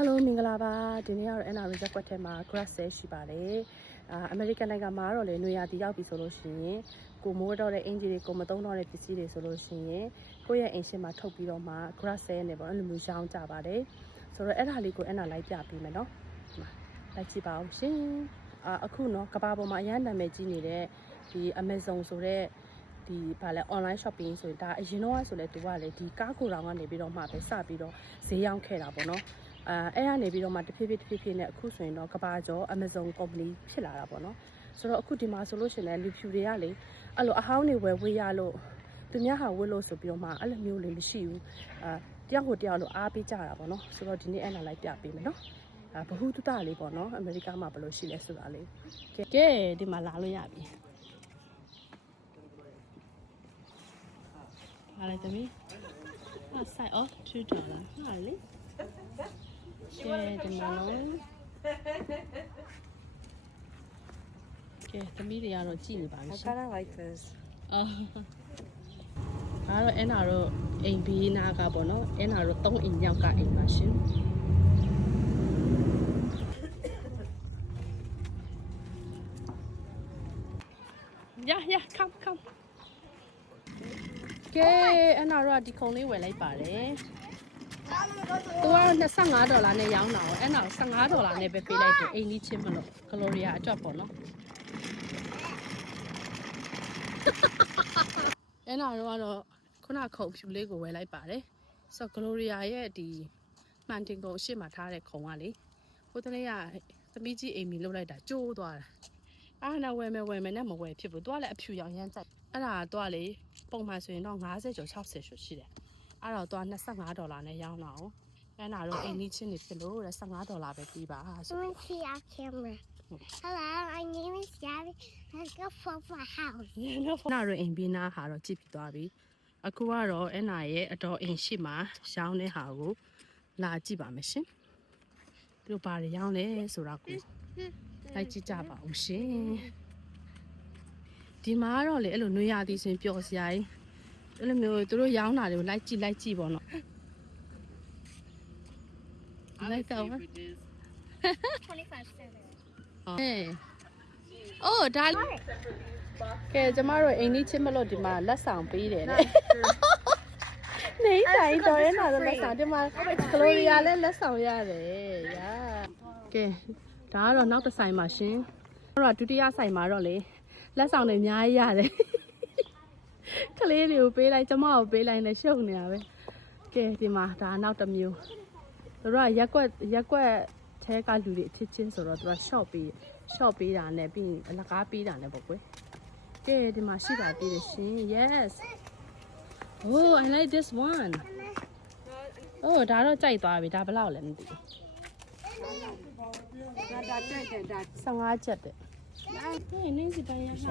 Hello မင်္ဂလာပါဒီနေ့ကတော့ NR ရက်ကွက်ထဲမှာ grass ဆဲရှိပါတယ်အမေရိကန်နိုင်ငံမှာတော့လေနွေရာသီရောက်ပြီဆိုလို့ရှိရင်ကိုမိုးတော့တဲ့အင်ဂျီတွေကိုမသုံးတော့တဲ့ပစ္စည်းတွေဆိုလို့ရှိရင်ကိုယ့်ရဲ့အိမ်ရှင်းမှာထုတ်ပြီးတော့မှ grass ဆဲနေပေါ့အဲ့လိုမျိုးရောင်းကြပါတယ်ဆိုတော့အဲ့ဒါလေးကို NR လိုက်ပြပေးမယ်နော်လိုက်ကြည့်ပါဦးရှင်အခုနော်ကဘာပေါ်မှာအရန်နာမည်ကြီးနေတဲ့ဒီ Amazon ဆိုတဲ့ဒီဘာလဲ online shopping ဆိုရင်ဒါအရင်တော့ဆိုလဲသူကလေဒီကားကိုတောင်ကနေပြီးတော့မှပဲစပြီးတော့ဈေးရောင်းခဲ့တာပေါ့နော်အဲ့ရနေပြီးတော့မှတဖြည်းဖြည်းနဲ့အခုဆိုရင်တော့ကဘာကျော် Amazon company ဖြစ်လာတာပေါ့နော်ဆိုတော့အခုဒီမှာဆိုလို့ရှိရင်လူဖြူတွေကလေအဲ့လိုအဟောင်းတွေဝယ်ရလို့သူများဟာဝယ်လို့ဆိုပြီးတော့မှအဲ့လိုမျိုးလေးမရှိဘူးတယောက်ကိုတယောက်လို့အားပေးကြတာပေါ့နော်ဆိုတော့ဒီနေ့အဲ့နာလိုက်ပြပေးမယ်နော်ဘဟုတုတလေးပေါ့နော်အမေရိကမှာဘယ်လိုရှိလဲဆိုတာလေးကဲဒီမှာလာလို့ရပြီอะไรตัวนี้ใส่ออฟ$2ဟာလေရှယ်ဒီမှာနော်ကဲသမီးတွေကတော့ကြည့်နေပါမယ်ရှင် I kind of like this ဒါတော့အဲ့နာတော့အိမ်ဘေးနာကပေါ့နော်အဲ့နာတော့3အိမ်ယောက်ကအိမ်ပါရှင်ရ come ကဲအဲ့နာတော့ဒီခုံလေးဝယ်လိုက်ပါတယ်သူကတော့$25နဲ့ရောင်းတာ哦အဲ့နောက်$15နဲ့ပဲပေးလိုက်တယ်အိမ်ကြီးချင်းမလို့ကလိုရီယာအတွက်ပေါ့နော်အဲ့နောက်တော့ခုနခုံဖြူလေးကိုဝယ်လိုက်ပါတယ်ဆိုတော့ကလိုရီယာရဲ့ဒီမှန်တင်ကုန်အရှိမထားတဲ့ခုံကလေဟိုတနေ့ကသမီးကြီးအိမ်မီလုတ်လိုက်တာကျိုးသွားတာအားနာဝယ်မယ်နဲ့မဝယ်ဖြစ်ဘူးသူကလည်းအဖြူရောင်ရမ်းကြိုက်အဲ့ဒါတော့လေပုံမှန်ဆိုရင်တော့50ကျော်60ကျော်ရှိတယ်အဲ့တော့သူက$25နဲ့ရောင်းတာ哦အဲ့နာတော့အိမ်ကြီးချင်းနေဖြစ်လို့$15ပဲပြီးပါဆို Let me see our camera. Hello, my name is Gabby. Let's go for my house. နာတော့အိမ်ပြီးနာဟာတော့ကြည့်ပြီးသွားပြီအခုကတော့အဲ့နာရဲ့အတော်အိမ်ရှိမှာရောင်းတဲ့ဟာကိုလာကြည့်ပါမယ်ရှင်သူတို့ဘာတွေရောင်းလဲဆိုတာကိုလိုက်ကြည့်ကြပါဦးရှင်ဒီမှာတော့လေအဲ့လိုနွေရာသီဆိုရင်ပျော်စရာကြီးအဲ့လိုမျိုးသူတို့ရောင်းတာတွေကိုလိုက်ကြည့်ပေါ့နော်လိုက်တော့ $25. အိုးဒါကဲကျမတို့အိမ်ကြီးချင်းမလို့ဒီမှာလက်ဆောင်ပေးတယ်လေနေတိုင်းတော့ရနာတော့လက်ဆောင်ဒီမှာကလိုရီယာလည်းလက်ဆောင်ရတယ်ရာကဲဒါကတော့နောက်တစ်ဆိုင်ပါရှင်တော့ဒုတိယဆိုင်မှာတော့လေလက်ဆောင်တွေအများကြီးရတယ်ကလေးတွေကိုပေးလိုက်ကျမကိုပေးလိုက်နဲ့ရှုပ်နေတာပဲကဲဒီမှာဒါနောက်တစ်မျိုးတို့ကရက်ကွက်ထဲကလူတွေအချစ်ချင်းဆိုတော့သူက shop ပေးတာနဲ့ပြီးအလကားပေးတာနဲ့ပေါ့ကွယ်ကဲဒီမှာရှိတာပေးတယ်ရှင် yes oh I like this one oh ဒါတော့ကြိုက်သွားပြီဒါဘယ်လောက်လဲမသိဘူးဒါကြိုက်တယ်ဒါ15ချက်တဲ့ဟဲ့နင်းစီပိုင်းရဟာ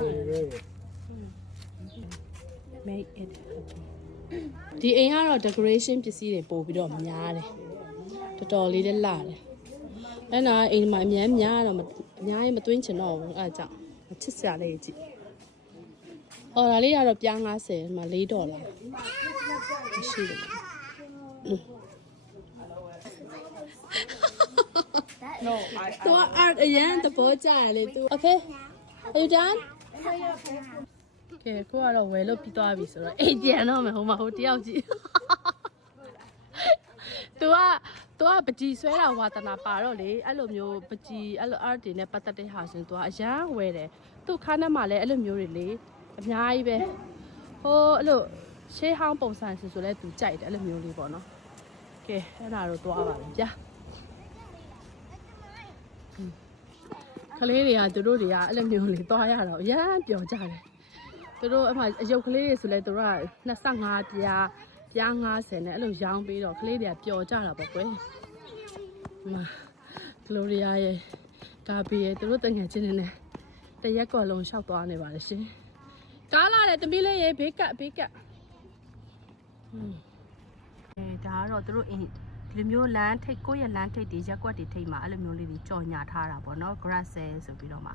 make it happy ဒီအိမ်ကတော့ decoration ပစ္စည်းတွေပို့ပြီးတော့များတယ်တော်တော်လေးလည်းလာတယ်အဲ့နာအိမ်မှာအများတော့အများကြီးမသွင်းချင်တော့ဘူးအဲ့ဒါကြောင့်ချစ်စရာလေးကြည့်ဟောဒါလေးကတော့ပြား90မှာ$4ရှိတယ်No I သူက art အရန်တဘောကြရလေသူ Okay are you done ကဲကိုကတော့ဝယ်လို့ပြီးသွားပြီဆိုတော့အိမ်ပြန်တော့မယ်ဟိုမှာဟိုတယောက်ကြည့်သူကပကြီးဆွဲတာဝါသနာပါတော့လေအဲ့လိုမျိုးပကြီးအဲ့လို art တွေနဲ့ပတ်သက်တဲ့ဟာဆိုရင်သူကအရန်ဝယ်တယ်သူ့ခါးနဲ့မှလည်းအဲ့လိုမျိုးတွေလေအများကြီးပဲဟိုအဲ့လိုရှေးဟောင်းပုံစံဆိုလဲသူကြိုက်တယ်အဲ့လိုမျိုးလေးပေါ့နော်ကဲအဲ့ဒါတော့သွားပါမယ်ဗျာကလေးတွေကသူတို့တွေကအဲ့လိုမျိုးလေးသွားရတော့အရန်ပျော်ကြတယ်သူတို့အမှအယုတ်ကလေးတွေဆိုလဲသူတို့က25ပြား50နဲ့အဲ့လိုရောင်းပေးတော့ကလေးတွေကပျော်ကြတာပေါ့ကွယ်ဒီမှာကလိုရီယာရဲ့ကာဘီရဲ့သူတို့တငယ်ချင်းတွေနဲ့တရက်ကော်လုံးရှောက်သွားနေပါလေရှင်ကားလာတယ်တမီးလေးရေဘေးကပ်ဒါကတော့သူတို့အင်းဒီလိုမျိုးလမ်းထိပ်ကိုယ့်ရဲ့လမ်းထိပ်တွေရက်ကွက်တွေထိပ်မှာအဲ့လိုမျိုးလေးတွေကြော်ညာထားတာပေါ့နော် grass ဆိုပြီးတော့မှ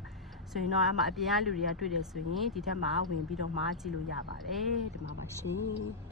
ဆိုရင်တော့အမှအပြင်ကလူတွေကတွေ့တယ်ဆိုရင်ဒီထက်မှာဝင်ပြီးတော့မှားကြည့်လို့ရပါတယ်ဒီမှာပါရှင်